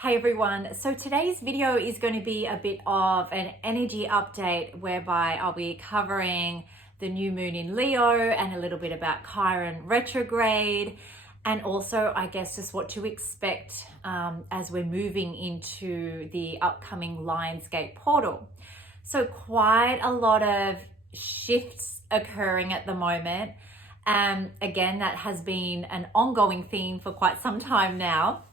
Hey everyone, so today's video is going to be a bit of an energy update whereby I'll be covering the new moon in Leo and a little bit about Chiron Retrograde, and also I guess just what to expect as we're moving into the upcoming Lionsgate portal. So quite a lot of shifts occurring at the moment. Again, that has been an ongoing theme for quite some time now.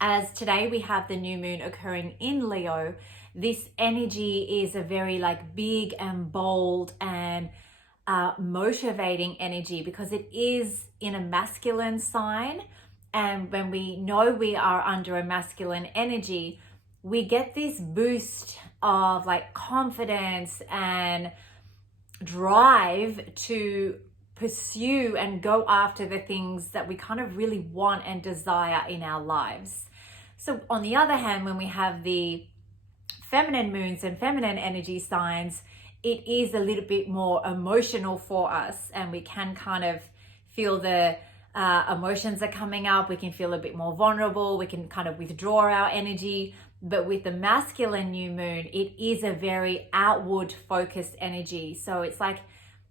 As today we have the new moon occurring in Leo, this energy is a very big and bold and motivating energy because it is in a masculine sign. And when we know we are under a masculine energy, we get this boost of confidence and drive to pursue and go after the things that we kind of really want and desire in our lives. So on the other hand, when we have the feminine moons and feminine energy signs, it is a little bit more emotional for us, and we can kind of feel the emotions are coming up. We can feel a bit more vulnerable. We can kind of withdraw our energy. But with the masculine new moon, it is a very outward focused energy. So it's like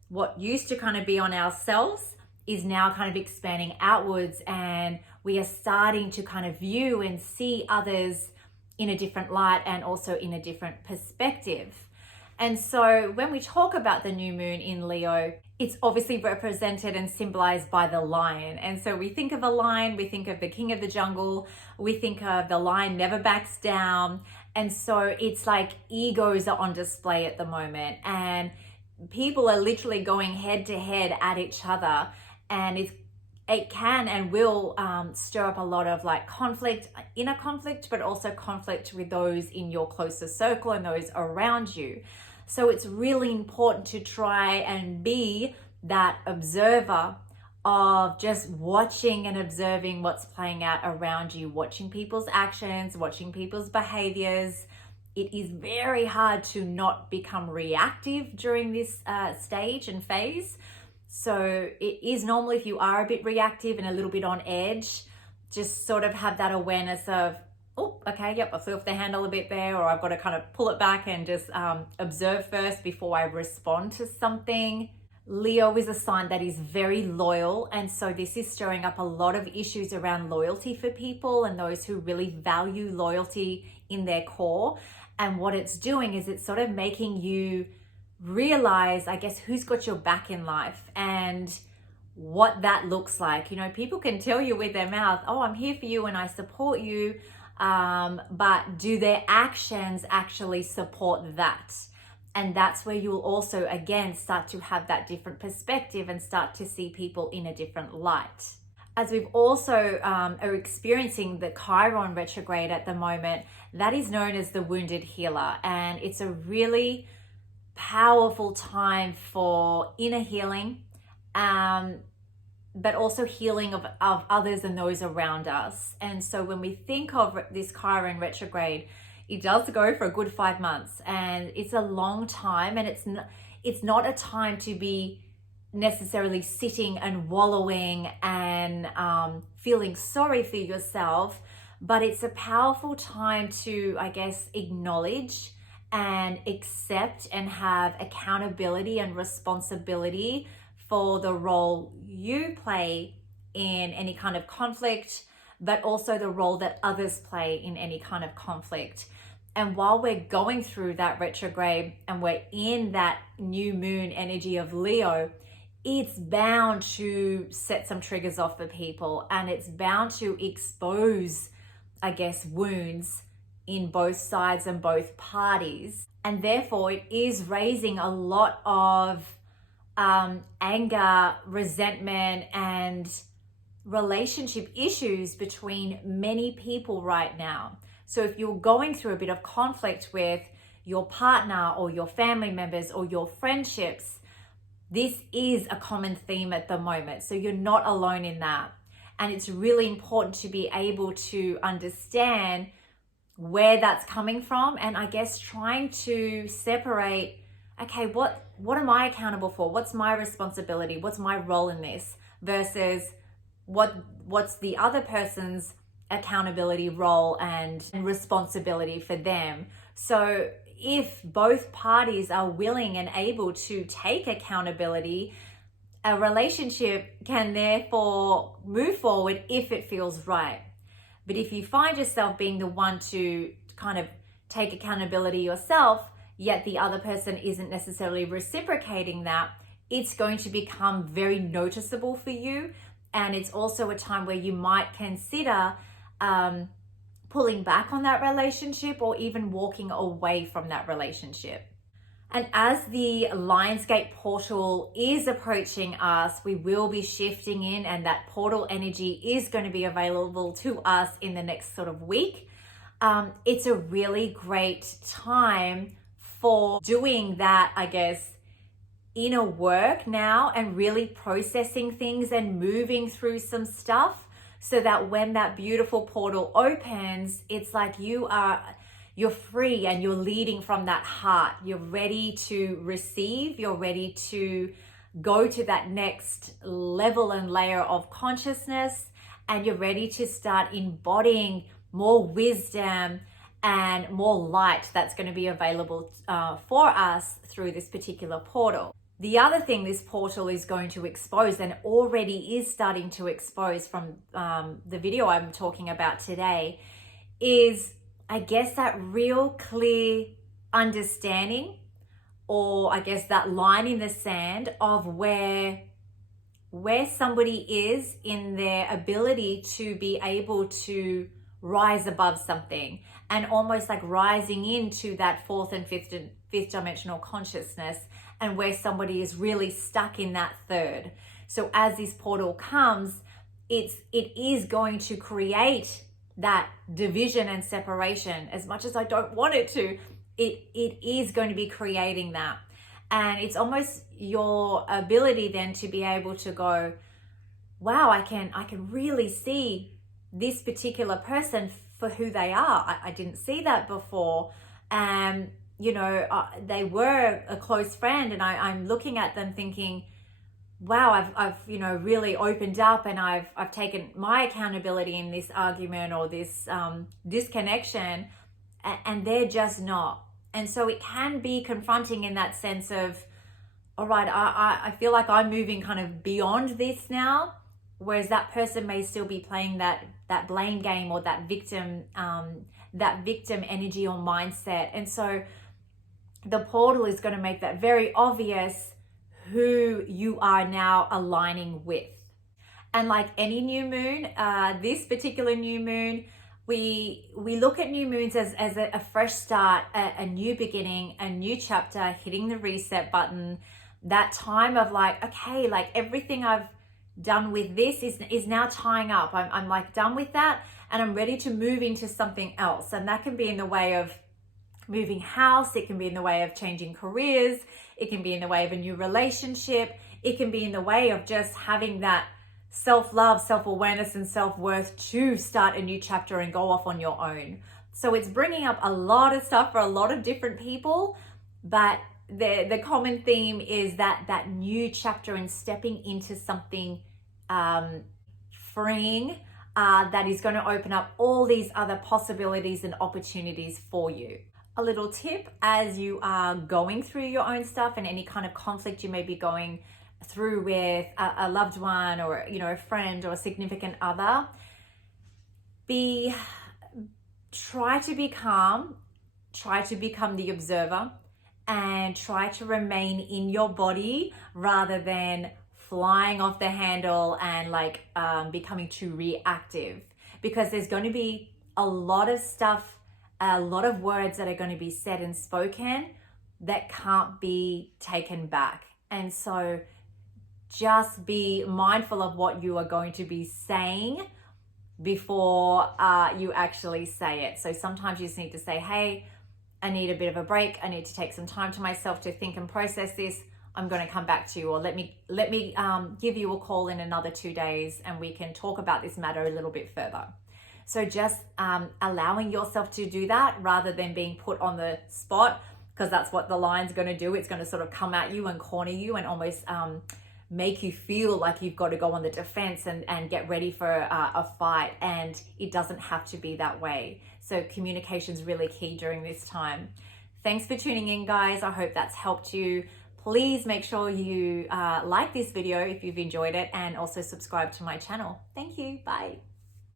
what used to kind of be on ourselves is now kind of expanding outwards, and we are starting to kind of view and see others in a different light and also in a different perspective. And so when we talk about the new moon in Leo, it's obviously represented and symbolized by the lion. And so we think of a lion, we think of the king of the jungle, we think of the lion never backs down. And so it's like egos are on display at the moment, and people are literally going head to head at each other, and it can and will stir up a lot of conflict, inner conflict, but also conflict with those in your closer circle and those around you. So it's really important to try and be that observer of just watching and observing what's playing out around you, watching people's actions, watching people's behaviors. It is very hard to not become reactive during this stage and phase. So it is normal if you are a bit reactive and a little bit on edge, just sort of have that awareness of, oh, okay, yep, I flew off the handle a bit there, or I've got to kind of pull it back and just observe first before I respond to something. Leo is a sign that is very loyal, and so this is stirring up a lot of issues around loyalty for people and those who really value loyalty in their core. And what it's doing is it's sort of making you realize, I guess, who's got your back in life and what that looks like. You know, people can tell you with their mouth, oh, I'm here for you and I support you. But do their actions actually support that? And that's where you'll also, again, start to have that different perspective and start to see people in a different light. As we've also are experiencing the Chiron retrograde at the moment, that is known as the wounded healer. And it's a really powerful time for inner healing, but also healing of others and those around us. And so when we think of this Chiron retrograde, it does go for a good 5 months, and it's a long time, and it's not a time to be necessarily sitting and wallowing and feeling sorry for yourself, but it's a powerful time to, I guess, acknowledge and accept and have accountability and responsibility for the role you play in any kind of conflict, but also the role that others play in any kind of conflict. And while we're going through that retrograde and we're in that new moon energy of Leo, it's bound to set some triggers off for people, and it's bound to expose, I guess, wounds in both sides and both parties. And therefore it is raising a lot of anger, resentment, and relationship issues between many people right now. So if you're going through a bit of conflict with your partner or your family members or your friendships, this is a common theme at the moment. So you're not alone in that. And it's really important to be able to understand where that's coming from, and I guess trying to separate, okay, what am I accountable for? What's my responsibility? What's my role in this? Versus what's the other person's accountability role and responsibility for them. So if both parties are willing and able to take accountability, a relationship can therefore move forward if it feels right. But if you find yourself being the one to kind of take accountability yourself, yet the other person isn't necessarily reciprocating that, it's going to become very noticeable for you. And it's also a time where you might consider pulling back on that relationship or even walking away from that relationship. And as the Lionsgate portal is approaching us, we will be shifting in, and that portal energy is going to be available to us in the next sort of week. It's a really great time for doing that, I guess, inner work now, and really processing things and moving through some stuff, so that when that beautiful portal opens, it's like you're free and you're leading from that heart. You're ready to receive, you're ready to go to that next level and layer of consciousness, and you're ready to start embodying more wisdom and more light that's going to be available for us through this particular portal. The other thing this portal is going to expose, and already is starting to expose from the video I'm talking about today, is, I guess, that real clear understanding, or I guess that line in the sand of where somebody is in their ability to be able to rise above something, and almost like rising into that fourth and fifth dimensional consciousness, and where somebody is really stuck in that third. So as this portal comes, it is going to create that division and separation. As much as I don't want it to, it is going to be creating that. And it's almost your ability then to be able to go, wow, I can really see this particular person for who they are. I didn't see that before. And they were a close friend, and I'm looking at them thinking, wow, I've really opened up, and I've taken my accountability in this argument or this disconnection, and they're just not. And so it can be confronting in that sense of, all right, I feel like I'm moving kind of beyond this now, whereas that person may still be playing that blame game or that victim energy or mindset. And so the portal is going to make that very obvious who you are now aligning with. And like any new moon, this particular new moon, we look at new moons as a fresh start, a new beginning, a new chapter, hitting the reset button, that time of like, okay, like everything I've done with this is now tying up. I'm like done with that, and I'm ready to move into something else. And that can be in the way of moving house, it can be in the way of changing careers, it can be in the way of a new relationship, it can be in the way of just having that self-love, self-awareness, and self-worth to start a new chapter and go off on your own. So it's bringing up a lot of stuff for a lot of different people, but the common theme is that new chapter and stepping into something freeing that is going to open up all these other possibilities and opportunities for you. A little tip as you are going through your own stuff and any kind of conflict you may be going through with a loved one or a friend or a significant other, try to be calm, try to become the observer, and try to remain in your body rather than flying off the handle and becoming too reactive, because there's going to be a lot of stuff, a lot of words that are going to be said and spoken that can't be taken back. And so just be mindful of what you are going to be saying before you actually say it. So sometimes you just need to say, hey, I need a bit of a break. I need to take some time to myself to think and process this. I'm going to come back to you, or let me give you a call in another 2 days and we can talk about this matter a little bit further. So just allowing yourself to do that rather than being put on the spot, because that's what the line's going to do. It's going to sort of come at you and corner you and almost make you feel like you've got to go on the defense and get ready for a fight. And it doesn't have to be that way. So communication is really key during this time. Thanks for tuning in, guys. I hope that's helped you. Please make sure you like this video if you've enjoyed it, and also subscribe to my channel. Thank you. Bye.